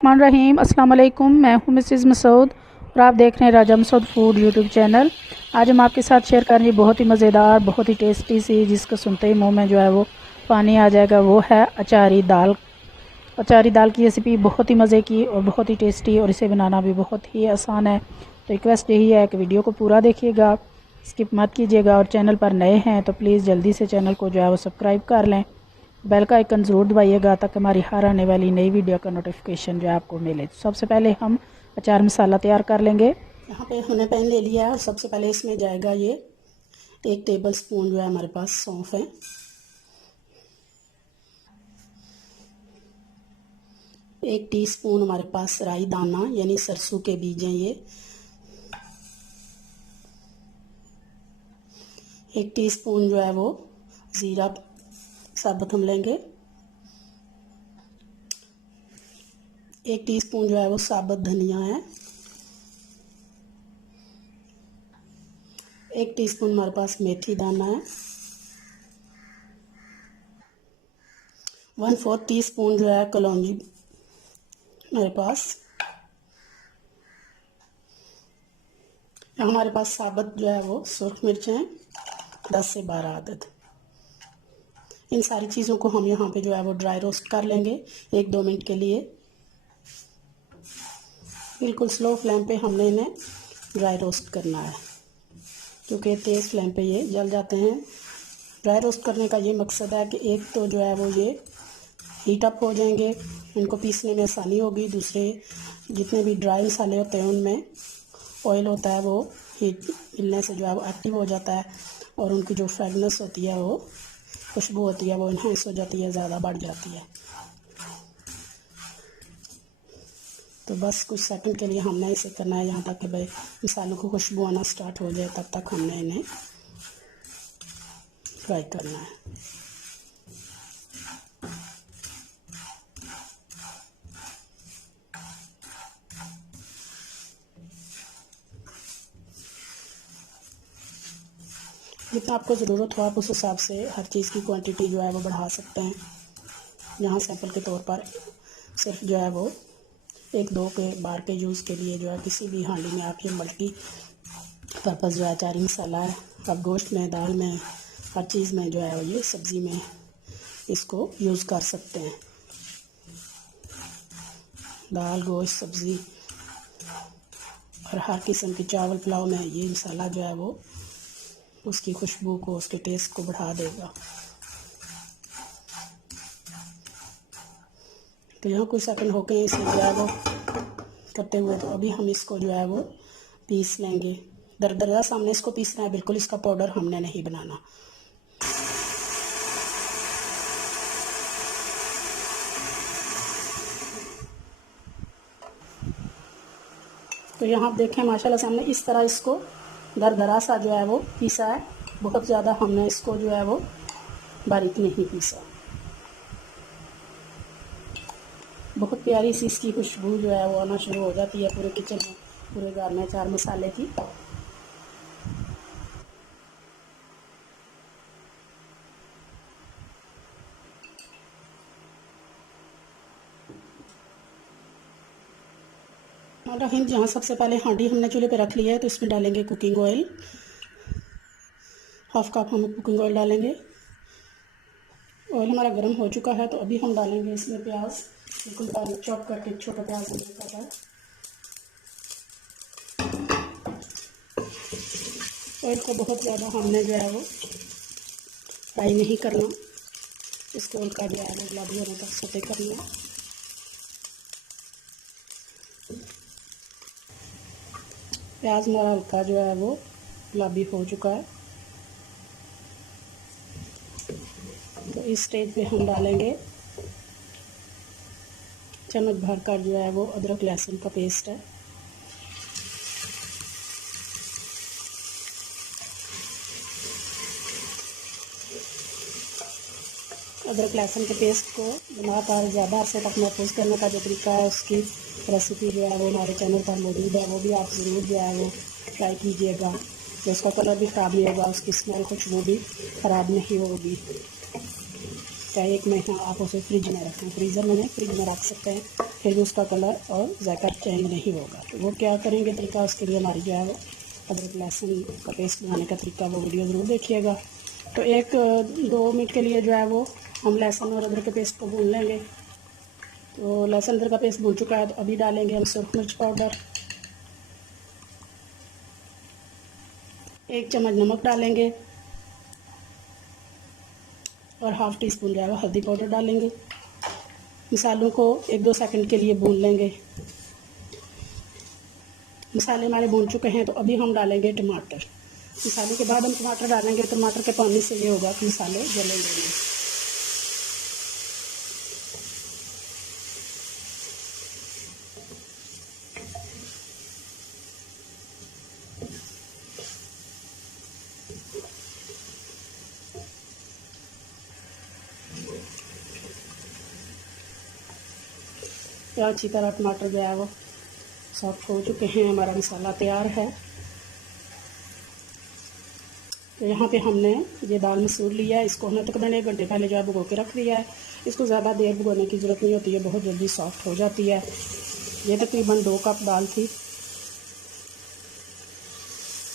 रहीम अस्सलाम वालेकुम। मैं हूं मिसेज़ मसूद और आप देख रहे हैं राजा मसूद फूड यूट्यूब चैनल। आज हम आपके साथ शेयर कर रहे हैं बहुत ही मज़ेदार, बहुत ही टेस्टी सी, जिसको सुनते ही मुंह में जो है वो पानी आ जाएगा, वो है अचारी दाल। अचारी दाल की रेसिपी बहुत ही मज़े की और बहुत ही टेस्टी, और इसे बनाना भी बहुत ही आसान है। तो रिक्वेस्ट यही है कि वीडियो को पूरा देखिएगा, स्किप मत कीजिएगा, और चैनल पर नए हैं तो प्लीज़ जल्दी से चैनल को जो है वो सब्सक्राइब कर लें। बेल का आइकन ज़रूर दबाइएगा ताकि हमारी हर आने वाली नई वीडियो का नोटिफिकेशन जो है आपको मिले। तो सबसे पहले हम अचार मसाला तैयार कर लेंगे। यहाँ पे हमने पैन ले लिया है और सबसे पहले इसमें जाएगा ये 1 टेबल स्पून जो है हमारे पास सौंफ है। 1 टीस्पून हमारे पास राई दाना यानी सरसों के बीज हैं ये। 1 टीस्पून जो है वो ज़ीरा साबुत हम लेंगे। 1 टीस्पून जो है वो साबुत धनिया है। 1 टीस्पून हमारे पास मेथी दाना है। 1/4 टीस्पून जो है कलौंजी मेरे पास। हमारे पास साबुत जो है वो सुर्ख मिर्च हैं 10 से 12 अदद। इन सारी चीज़ों को हम यहाँ पे जो है वो ड्राई रोस्ट कर लेंगे 1-2 मिनट के लिए। बिल्कुल स्लो फ्लेम पे हमने इन्हें ड्राई रोस्ट करना है, क्योंकि तेज़ फ्लेम पे ये जल जाते हैं। ड्राई रोस्ट करने का ये मकसद है कि एक तो जो है वो ये हीट अप हो जाएंगे, इनको पीसने में आसानी होगी। दूसरे जितने भी ड्राई मसाले होते हैं उनमें ऑयल होता है, वो हीट मिलने से जो है वो एक्टिव हो जाता है और उनकी जो फ्रेगनेंस होती है, वो खुशबू होती है, वो इन्हेंस हो जाती है, ज़्यादा बढ़ जाती है। तो बस कुछ सेकंड के लिए हमने इसे करना है, यहाँ तक कि भाई मसालों को खुशबू आना स्टार्ट हो जाए, तब तक हमने इन्हें फ्राई करना है। जितना आपको ज़रूरत हो आप उस हिसाब से हर चीज़ की क्वांटिटी जो है वो बढ़ा सकते हैं। यहाँ सैंपल के तौर पर सिर्फ जो है वो 1-2 के बार के यूज़ के लिए जो है किसी भी हांडी में आप ये मल्टी पर्पज़ जो है अचारी मसाला है, आप गोश्त में, दाल में, हर चीज़ में जो है वो ये सब्ज़ी में इसको यूज़ कर सकते हैं। दाल, गोश्त, सब्ज़ी और हर किस्म के चावल पुलाव में ये मसाला जो है वो उसकी खुशबू को, उसके टेस्ट को बढ़ा देगा। तो यहाँ कुछ सेकंड हो गए इसे जो है वो करते हुए, तो अभी हम इसको जो है वो पीस लेंगे। दरदरा सामने इसको पीसना है, बिल्कुल इसका पाउडर हमने नहीं बनाना। तो यहाँ आप देखें माशाल्लाह सामने इस तरह इसको दरदरा सा जो है वो पीसा है। बहुत ज़्यादा हमने इसको जो है वो बारीक नहीं पीसा। बहुत प्यारी सी इसकी खुशबू जो है वो आना शुरू हो जाती है पूरे किचन में, पूरे घर में अचार मसाले की। हिंद जहाँ सबसे पहले हांडी हमने चूल्हे पे रख लिया है, तो इसमें डालेंगे कुकिंग ऑयल। 1/2 कप हम कुकिंग ऑयल डालेंगे। ऑयल हमारा गर्म हो चुका है, तो अभी हम डालेंगे इसमें प्याज, बिल्कुल बारीक चॉप करके छोटा प्याज हमने काटा है। ऑयल को बहुत ज़्यादा हमने जो है वो फ्राई नहीं करना, इसको हल्का जो है वो गुलाबी होने तक सौते करना है। प्याज हमारा हल्का जो है वो गुलाबी हो चुका है, तो इस स्टेज पे हम डालेंगे चम्मच भर कर जो है वो अदरक लहसुन का पेस्ट है। अदरक लहसुन के पेस्ट को बनाकर ज़्यादा अरसे तक महफूज करने का जो तरीका है, उसकी रेसिपी जो है वो हमारे चैनल पर मौजूद है, वो भी आप ज़रूर जो है वो ट्राई कीजिएगा। तो उसका कलर भी ख़राब नहीं होगा, उसकी स्मेल खुशबू भी ख़राब नहीं होगी। चाहे 1 महीना आप उसे फ्रिज में रखें, फ्रीज़र में नहीं, फ्रिज में रख सकते हैं, फिर भी उसका कलर और जायका चेंज नहीं होगा। तो वो क्या करेंगे तरीका, उसके लिए हमारी जो है वो अदरक लहसुन का पेस्ट बनाने का तरीका, वो वीडियो ज़रूर देखिएगा। तो 1-2 मिनट के लिए जो है वो हम लहसुन और अदरक के पेस्ट को भून लेंगे। तो लहसुन अदरक का पेस्ट भून चुका है, तो अभी डालेंगे हम सुरख मिर्च पाउडर, 1 चम्मच नमक डालेंगे और हाफ़ टी स्पून जो है वो हल्दी पाउडर डालेंगे। मसालों को 1-2 सेकंड के लिए भून लेंगे। मसाले हमारे भून चुके हैं, तो अभी हम डालेंगे टमाटर। मसाले के बाद हम टमाटर डालेंगे, टमाटर के पानी से ये होगा कि मसाले जलेंगे नहीं। तो अच्छी तरह टमाटर जो है वो सॉफ्ट हो चुके हैं, हमारा मसाला तैयार है। तो यहाँ पे हमने ये दाल मसूर लिया है, इसको हमने तकरीबन 1 घंटे पहले जो है भिगो के रख दिया है। इसको ज़्यादा देर भिगोने की ज़रूरत नहीं होती है, बहुत जल्दी सॉफ्ट हो जाती है। ये तकरीबन 2 कप दाल थी,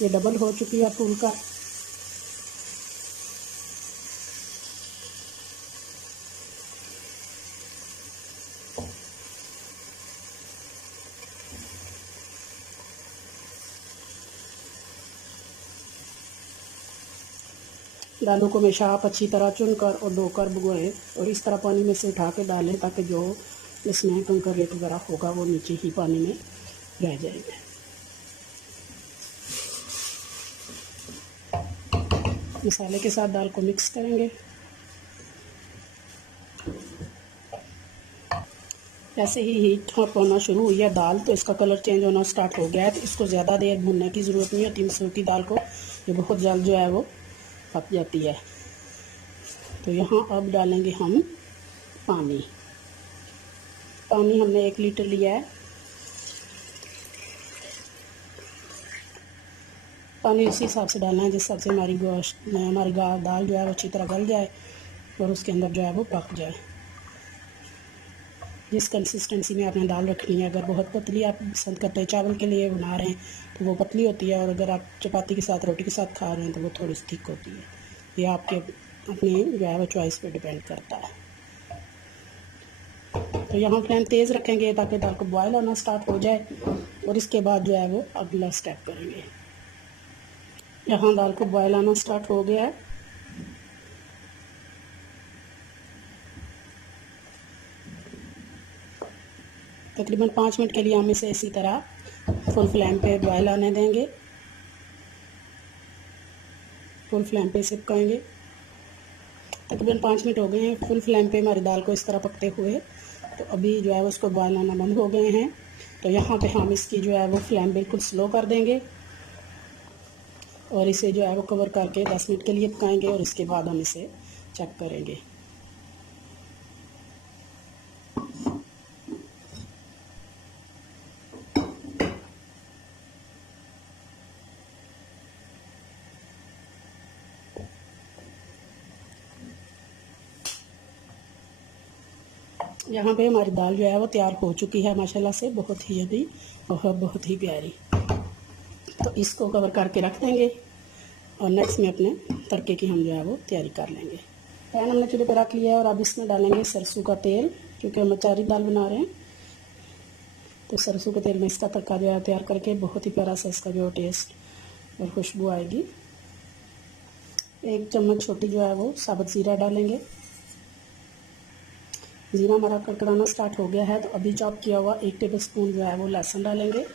ये डबल हो चुकी है फूल का। दालों को हमेशा आप अच्छी तरह चुनकर और धोकर भिगोएं और इस तरह पानी में से उठा के डालें, ताकि जो इसमें कंकर रेत वगैरह होगा वो नीचे ही पानी में रह जाएगा। मसाले के साथ दाल को मिक्स करेंगे। जैसे ही हीट होना शुरू हुई है दाल, तो इसका कलर चेंज होना स्टार्ट हो गया है। तो इसको ज़्यादा देर भूनने की ज़रूरत नहीं होती मसूर की दाल को, ये बहुत जल्द जो है वो पक जाती है। तो यहाँ अब डालेंगे हम पानी। पानी हमने 1 लीटर लिया है। पानी उसी हिसाब से डालना है जिस हिसाब से हमारी दाल जो है वो अच्छी तरह गल जाए और उसके अंदर जो है वो पक जाए। जिस कंसिस्टेंसी में आपने दाल रखनी है, अगर बहुत पतली आप पसंद करते हैं, चावल के लिए बना रहे हैं तो वो पतली होती है, और अगर आप चपाती के साथ रोटी के साथ खा रहे हैं तो वो थोड़ी सी थिक होती है। ये आपके अपनी जो है वो चॉइस पे डिपेंड करता है। तो यहाँ फ्लेम तेज़ रखेंगे ताकि दाल को बॉयल होना स्टार्ट हो जाए, और इसके बाद जो है वो अगला स्टेप करेंगे। यहाँ दाल को बॉयल आना स्टार्ट हो गया है। तकरीबन 5 मिनट के लिए हम इसे इसी तरह फुल फ्लेम पे बॉयल आने देंगे। फुल फ्लेम पे इसे पकाएंगे। तकरीबन 5 मिनट हो गए हैं फुल फ्लेम पे हमारी दाल को इस तरह पकते हुए। तो अभी जो है उसको बॉयल आना बंद हो गए हैं। तो यहाँ पे हम इसकी जो है वो फ्लेम बिल्कुल स्लो कर देंगे और इसे जो है वो कवर करके 10 मिनट के लिए पकाएंगे, और इसके बाद हम इसे चेक करेंगे। यहाँ पे हमारी दाल जो है वो तैयार हो चुकी है माशाल्लाह से, बहुत ही यम्मी और बहुत ही प्यारी। तो इसको कवर करके रख देंगे और नेक्स्ट में अपने तड़के की हम जो है वो तैयारी कर लेंगे। पैन हमने चूल्हे पर रख लिया है और अब इसमें डालेंगे सरसों का तेल, क्योंकि हम अचारी दाल बना रहे हैं। तो सरसों के तेल में इसका तड़का जो है तैयार करके बहुत ही प्यारा सा इसका जो टेस्ट और खुशबू आएगी। 1 चम्मच छोटी जो है वो साबुत ज़ीरा डालेंगे। ज़ीरा हमारा कड़कड़ाना स्टार्ट हो गया है, तो अभी चॉप किया हुआ 1 टेबल स्पून जो है वो लहसुन डालेंगे।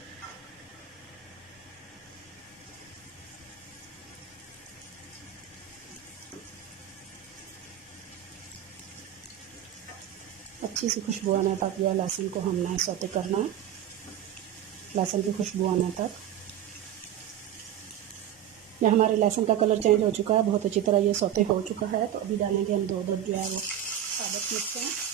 अच्छी सी खुशबू आने तक जो है लहसुन को हमने सौते करना है, लहसुन की खुशबू आने तक। यह हमारे लहसुन का कलर चेंज हो चुका है, बहुत अच्छी तरह ये सौते हो चुका है। तो अभी डालेंगे हम 2 अदद जो है वो साबुत मिर्चें,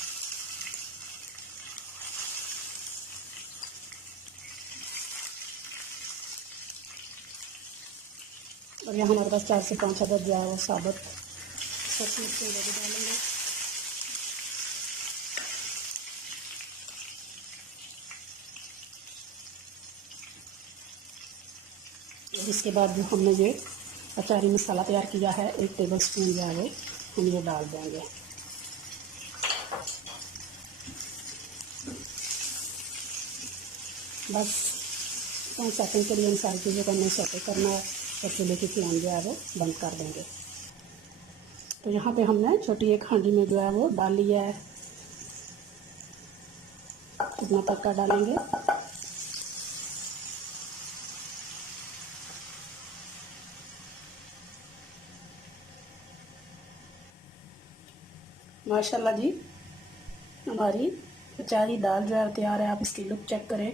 और यहाँ हमारे पास 4 से 5 अदद जो है वो साबुत मिर्चें डालेंगे। और इसके बाद जो हमने ये अचारी मसाला तैयार किया है 1 टेबल स्पून जो है वो हम ये डाल देंगे। बस 5 सेकंड के लिए इन सारी चीज़ों को हमें सौटे करना है और चूल्हे की फ्लेम जो है वो बंद कर देंगे। तो यहाँ पे हमने छोटी एक हांडी में जो है वो डाल लिया है। इतना तड़का डालेंगे। माशाल्लाह जी, हमारी अचारी दाल जो है तैयार है। आप इसकी लुक चेक करें,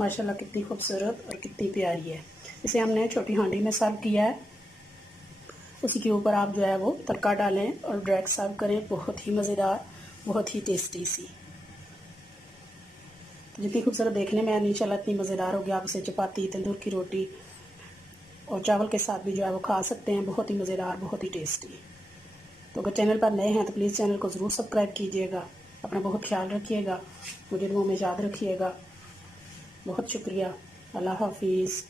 माशाल्लाह कितनी खूबसूरत और कितनी प्यारी है। इसे हमने छोटी हांडी में सर्व किया है। उसी के ऊपर आप जो है वो तड़का डालें और डायरेक्ट सर्व करें। बहुत ही मज़ेदार, बहुत ही टेस्टी सी। तो जितनी खूबसूरत देखने में इंशाल्लाह इतनी मज़ेदार होगी। आप इसे चपाती, तंदूर की रोटी और चावल के साथ भी जो है वो खा सकते हैं। बहुत ही मज़ेदार, बहुत ही टेस्टी। तो अगर चैनल पर नए हैं तो प्लीज़ चैनल को ज़रूर सब्सक्राइब कीजिएगा। अपना बहुत ख्याल रखिएगा, मुझे दुआ में याद रखिएगा। बहुत शुक्रिया। अल्लाह हाफिज़।